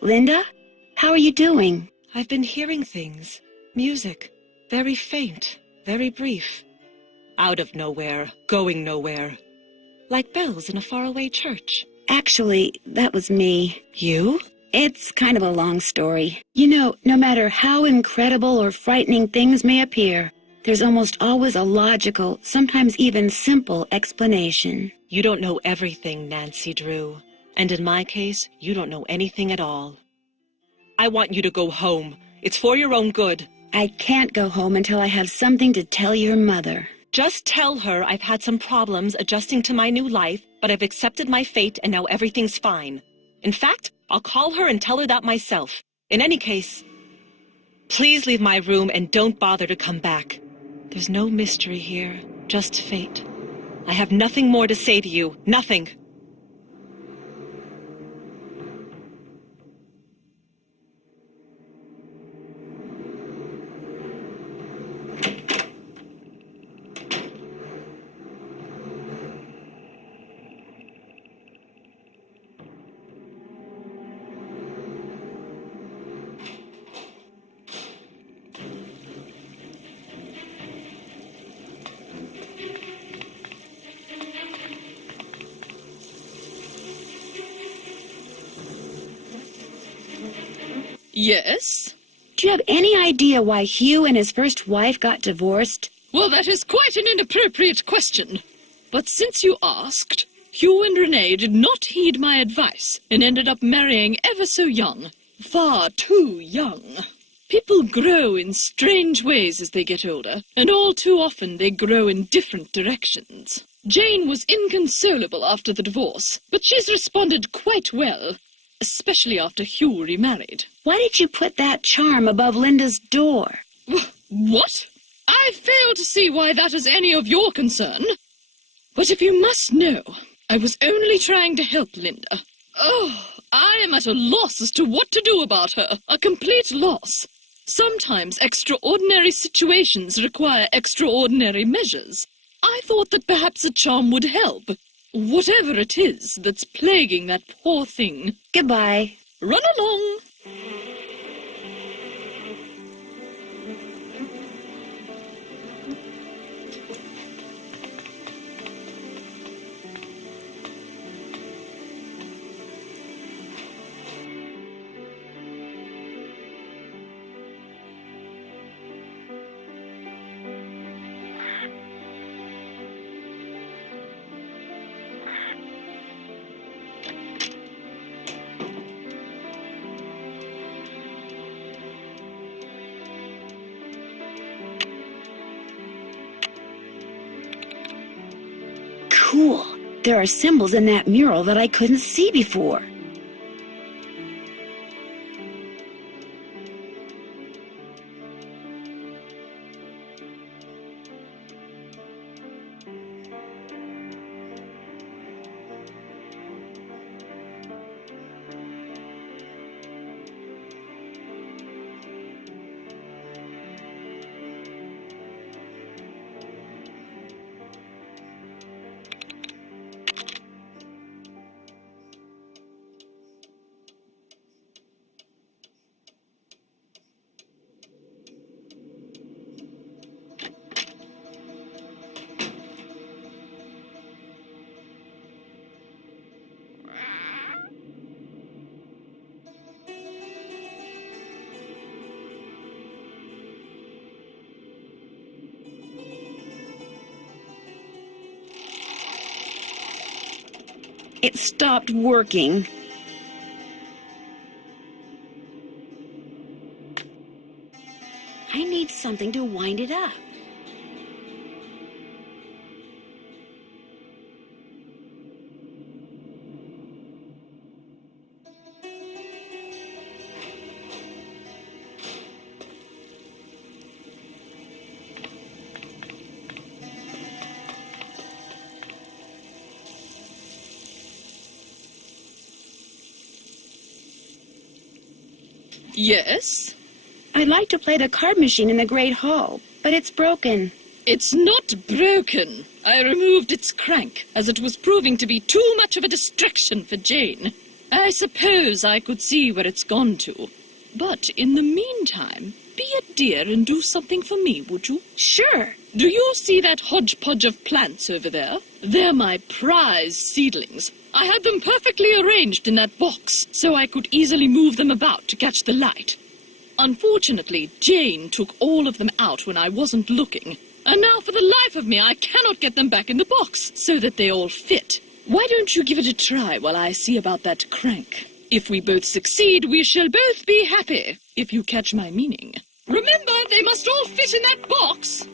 Linda, how are you doing? I've been hearing things. Music. Very faint. Very brief. Out of nowhere. Going nowhere. Like bells in a faraway church. Actually, that was me. You? It's kind of a long story. You know, no matter how incredible or frightening things may appear, there's almost always a logical, sometimes even simple explanation. You don't know everything, Nancy Drew. And in my case, you don't know anything at all. I want you to go home. It's for your own good. I can't go home until I have something to tell your mother. Just tell her I've had some problems adjusting to my new life, but I've accepted my fate and now everything's fine. In fact, I'll call her and tell her that myself. In any case, please leave my room and don't bother to come back. There's no mystery here, just fate. I have nothing more to say to you, nothing. Yes? Do you have any idea why Hugh and his first wife got divorced? Well, that is quite an inappropriate question. But since you asked, Hugh and Renee did not heed my advice and ended up marrying ever so young. Far too young. People grow in strange ways as they get older, and all too often they grow in different directions. Jane was inconsolable after the divorce, but she's responded quite well, especially after Hugh remarried. Why did you put that charm above Linda's door? What? I fail to see why that is any of your concern. But if you must know, I was only trying to help Linda. Oh, I am at a loss as to what to do about her. A complete loss. Sometimes extraordinary situations require extraordinary measures. I thought that perhaps a charm would help. Whatever it is that's plaguing that poor thing. Goodbye. Run along. Cool. There are symbols in that mural that I couldn't see before. It stopped working. I need something to wind it up. Yes? I'd like to play the card machine in the Great Hall, but it's broken. It's not broken. I removed its crank, as it was proving to be too much of a distraction for Jane. I suppose I could see where it's gone to. But in the meantime, be a dear and do something for me, would you? Sure. Do you see that hodgepodge of plants over there? They're my prize seedlings. I had them perfectly arranged in that box, so I could easily move them about to catch the light. Unfortunately, Jane took all of them out when I wasn't looking, and now for the life of me I cannot get them back in the box so that they all fit. Why don't you give it a try while I see about that crank? If we both succeed, we shall both be happy, if you catch my meaning. Remember, they must all fit in that box!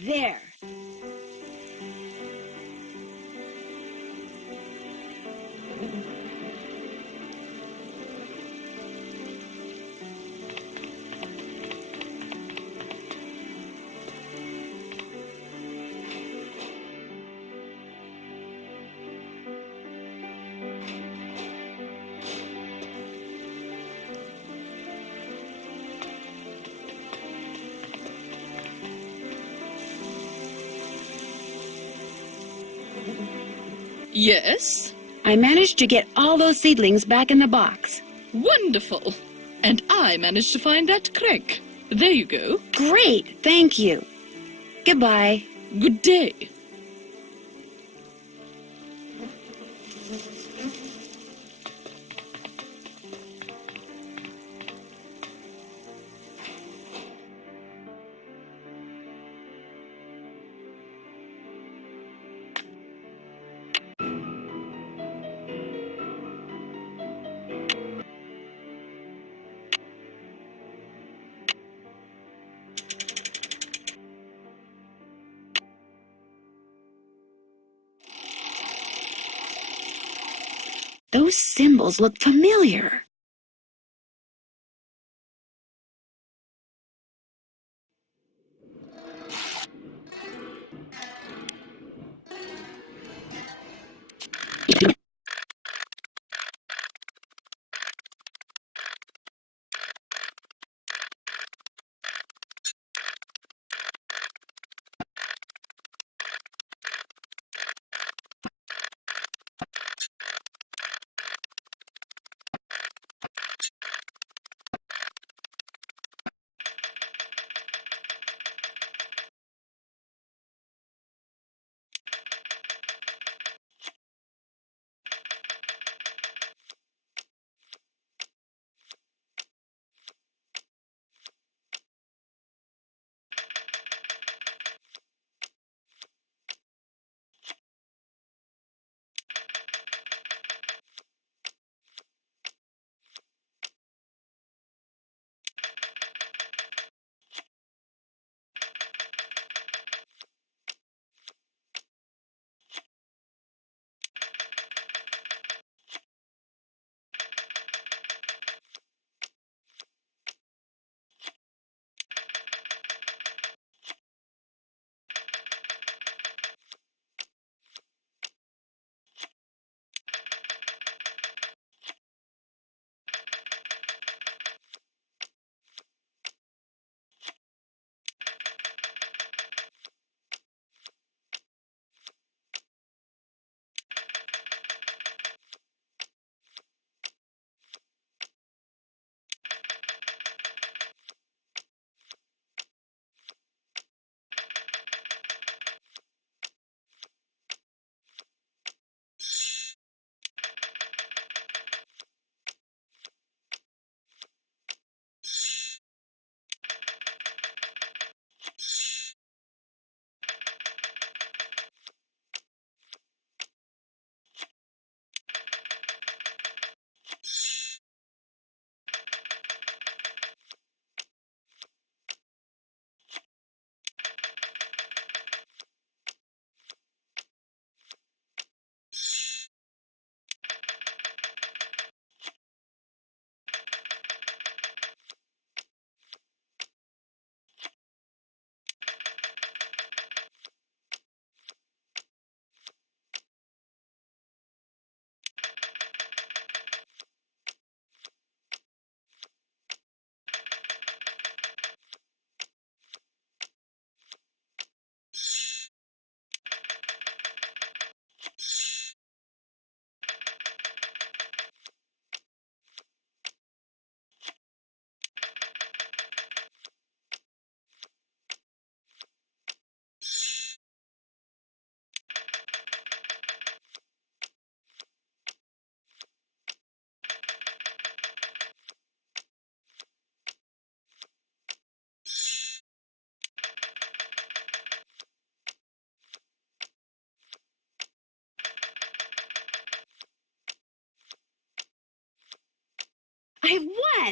There. Yes? I managed to get all those seedlings back in the box. Wonderful. And I managed to find that crank. There you go. Great, thank you. Goodbye. Good day. Those symbols look familiar.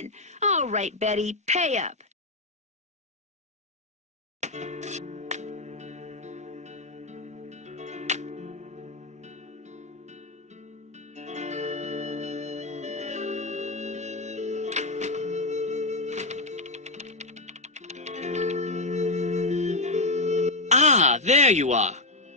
on. All right, Betty, pay up. Ah, there you are.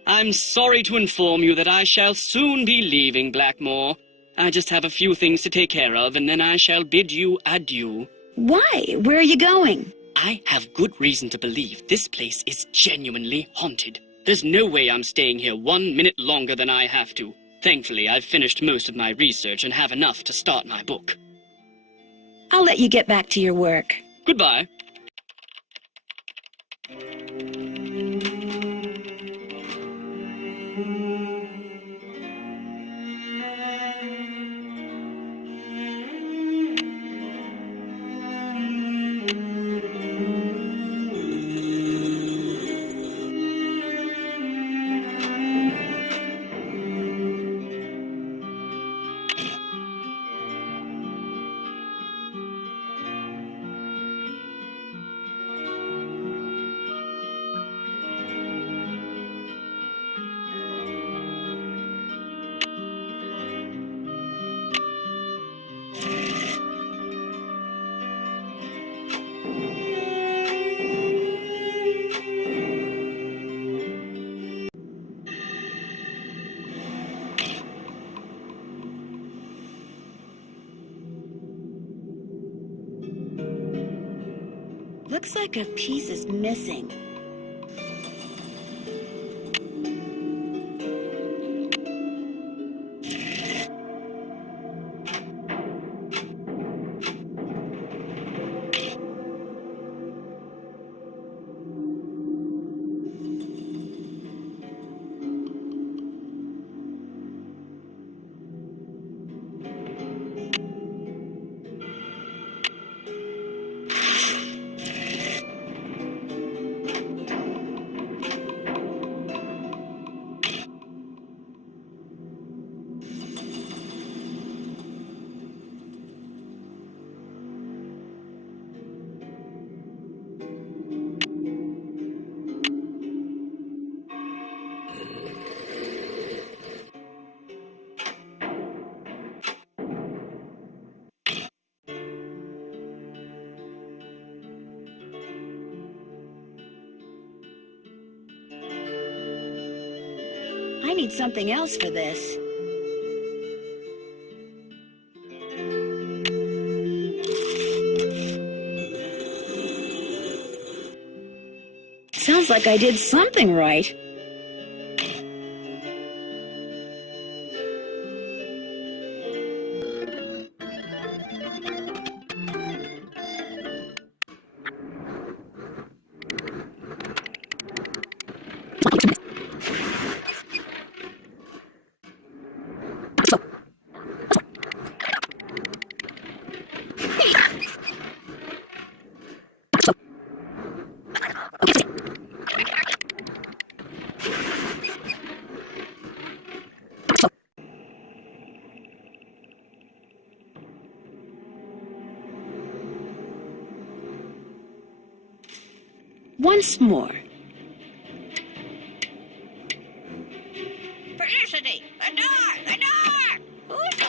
I'm sorry to inform you that I shall soon be leaving Blackmoor. I just have a few things to take care of, and then I shall bid you adieu. Why? Where are you going? I have good reason to believe this place is genuinely haunted. There's no way I'm staying here 1 minute longer than I have to. Thankfully, I've finished most of my research and have enough to start my book. I'll let you get back to your work. Goodbye. Looks like a piece is missing. I need something else for this. Sounds like I did something right. Once more. Felicity! The door! The door! Ooh.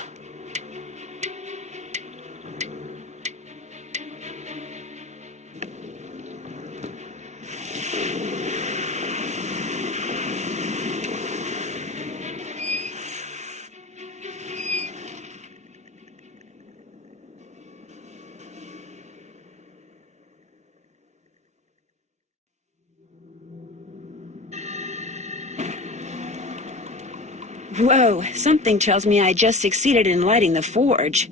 Whoa, something tells me I just succeeded in lighting the forge.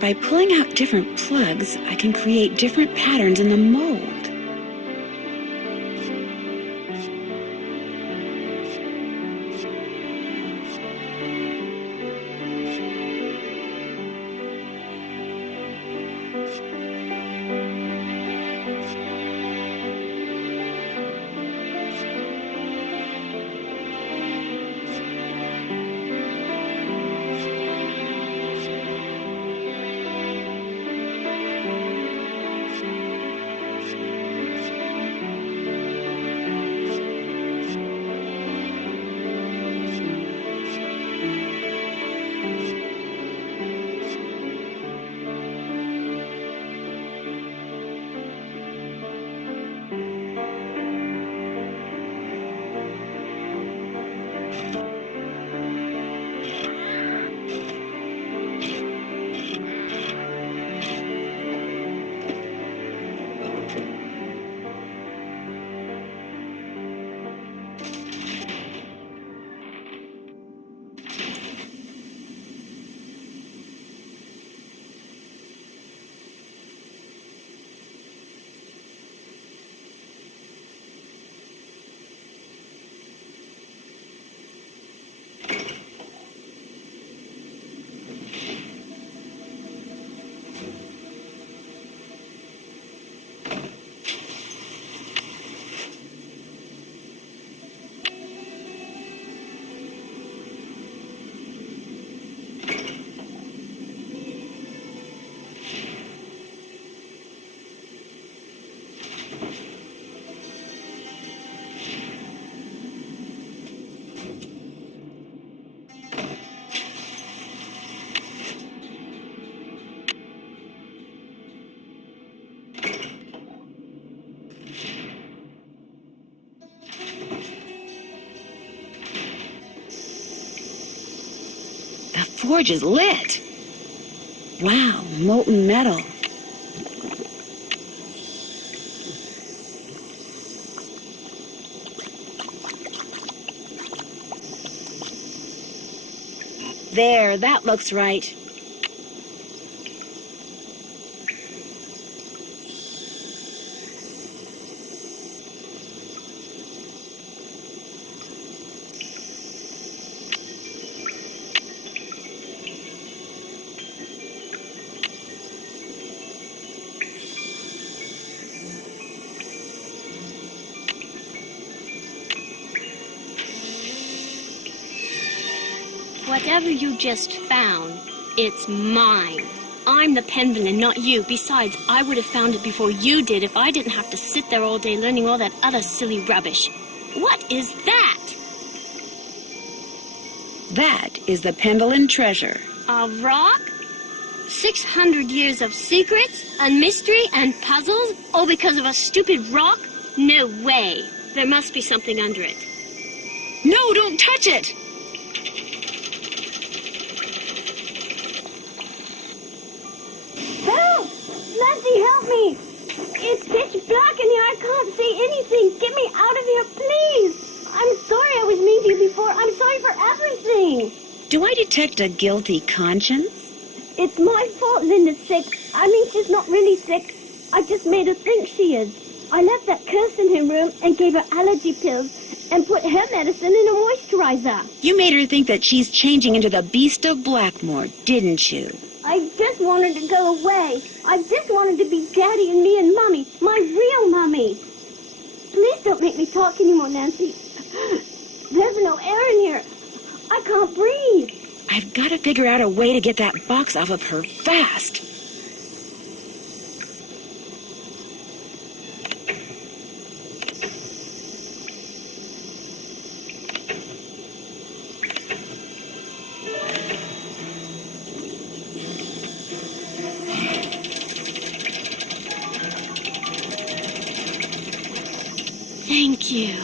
By pulling out different plugs, I can create different patterns in the mold. forge is lit. Wow, molten metal. There, that looks right. Whatever you just found, it's mine. I'm the Penguin, not you. Besides, I would have found it before you did if I didn't have to sit there all day learning all that other silly rubbish. What is that? That is the Pendleton treasure. A rock? 600 years of secrets and mystery and puzzles, all because of a stupid rock? No way. There must be something under it. No, don't touch it! Help! Nancy, help me! It's pitch black in here. I can't see anything. Get me out of here, please! I'm sorry I was mean to you before. I'm sorry for everything. Do I detect a guilty conscience? It's my fault Linda's sick. I mean, she's not really sick. I just made her think she is. I left that curse in her room and gave her allergy pills and put her medicine in a moisturizer. You made her think that she's changing into the beast of Blackmoor, didn't you? I just wanted to go away. I just wanted to be Daddy and me and Mommy, my real Mommy. Please don't make me talk anymore, Nancy. There's no air in here. I can't breathe. I've got to figure out a way to get that box off of her fast. Thank you.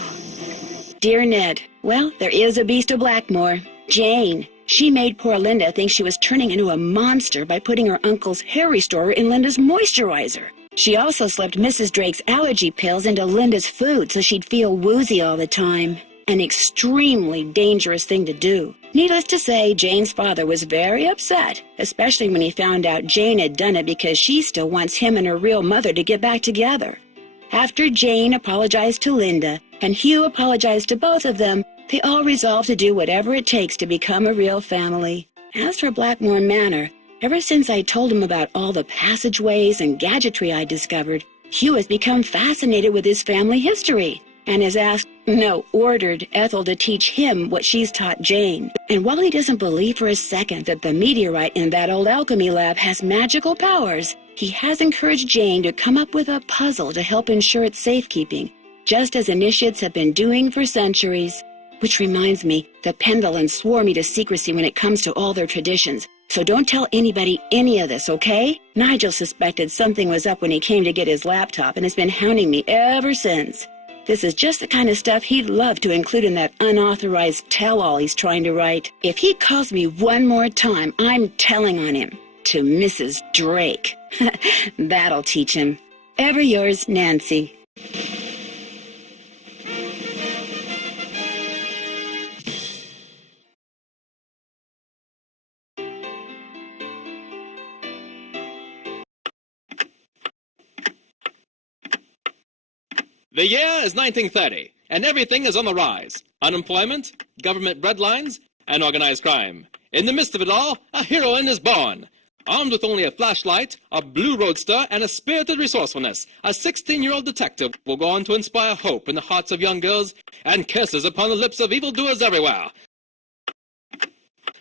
Dear Ned, well, there is a beast of Blackmoor. Jane. She made poor Linda think she was turning into a monster by putting her uncle's hair restorer in Linda's moisturizer. She also slipped Mrs. Drake's allergy pills into Linda's food so she'd feel woozy all the time. An extremely dangerous thing to do. Needless to say, Jane's father was very upset, especially when he found out Jane had done it because she still wants him and her real mother to get back together. After Jane apologized to Linda, and Hugh apologized to both of them, they all resolved to do whatever it takes to become a real family. As for Blackmoor Manor, ever since I told him about all the passageways and gadgetry I discovered, Hugh has become fascinated with his family history and has ordered Ethel to teach him what she's taught Jane. And while he doesn't believe for a second that the meteorite in that old alchemy lab has magical powers, he has encouraged Jane to come up with a puzzle to help ensure its safekeeping, just as initiates have been doing for centuries. Which reminds me, the Pendletons swore me to secrecy when it comes to all their traditions, so don't tell anybody any of this, okay? Nigel suspected something was up when he came to get his laptop and has been hounding me ever since. This is just the kind of stuff he'd love to include in that unauthorized tell-all he's trying to write. If he calls me one more time, I'm telling on him. To Mrs. Drake. That'll teach him. Ever yours, Nancy. The year is 1930, and everything is on the rise. Unemployment, government breadlines, and organized crime. In the midst of it all, a heroine is born. Armed with only a flashlight, a blue roadster, and a spirited resourcefulness, a 16-year-old detective will go on to inspire hope in the hearts of young girls and kisses upon the lips of evildoers everywhere.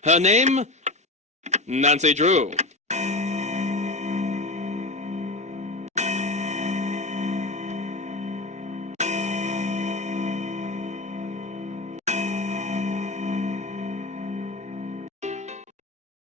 Her name? Nancy Drew.